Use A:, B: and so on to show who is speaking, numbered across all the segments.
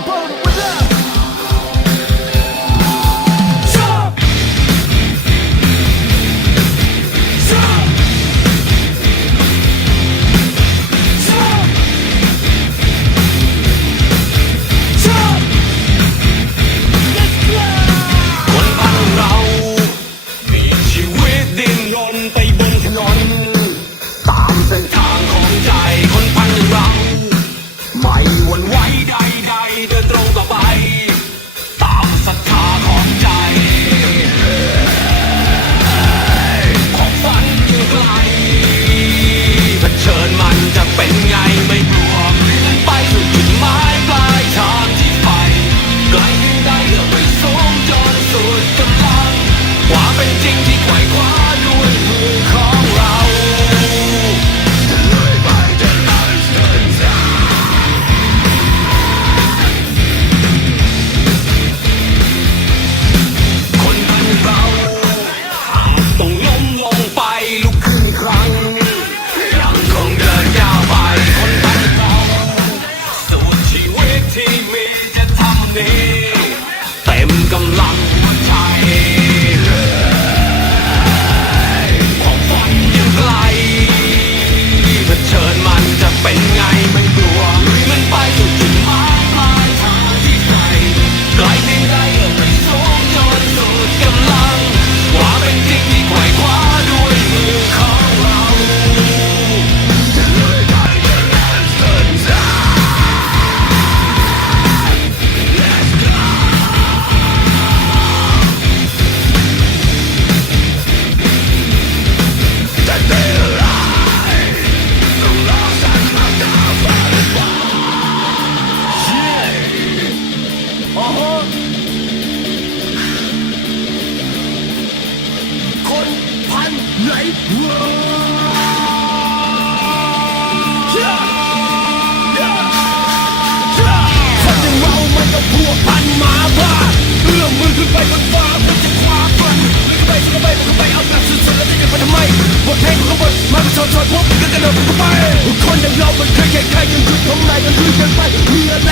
A: burn with us. คนเมามัก็พัวพันหมาบ้าเอื้อมมือขึ้นไปบนฟ้ามันจคว้าฟันมันก็ไปมันก็ไปมันก็ไปเอากระสุนสร็แล้วจะยังไปทำไมบทเพลงของบทมันชนชนพวกมันก็กระโดดไปคนอย่างเรามันเคยแข่งขันกันขึ้นทำไมกันขึ้นกันไปเพื่ออะไร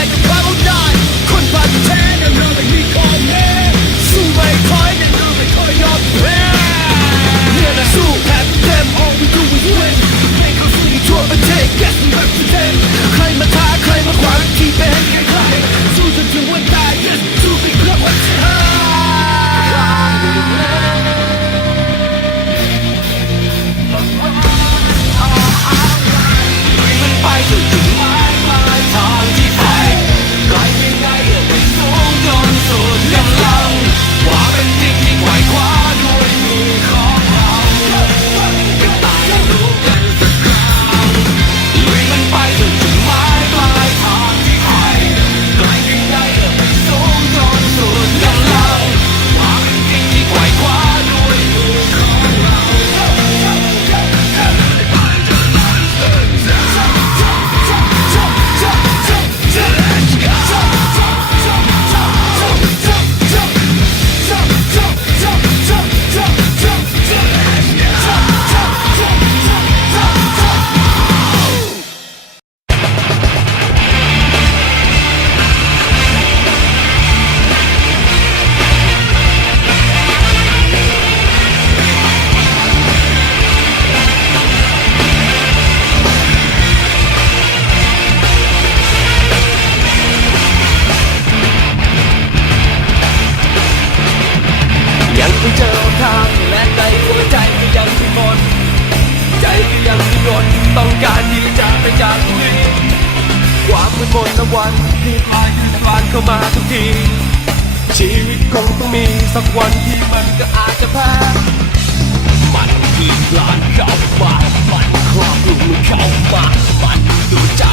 A: มืดมนและวันที่คายคืนคานเข้ามาทุกที ชีวิตคงต้องมีสักวันที่มันก็อาจจะแพ้มันคืนลานเข้ามามันครอบคลุมเข้ามามันดูใจ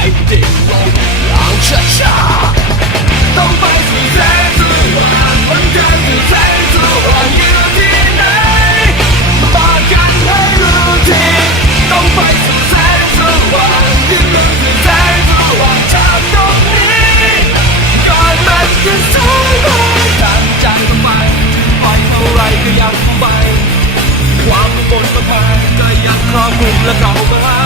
A: ความกังวลมาแทนก็ยังครอบคลุมและเรามา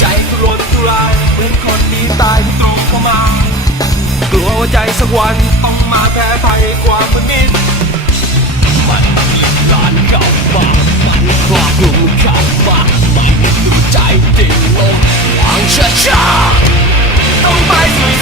A: ใจสุรนสุรายเหมือนคนที่ตายที่ตรงเข้ามา กลัวว่าใจสักวันต้องมาแพ้ภัยความมืดมิด
B: มันมีลานเก่ามามันครอบคลุมข้างมามันดูใจดิ่งลง
A: วางช้าๆต้องไปสู่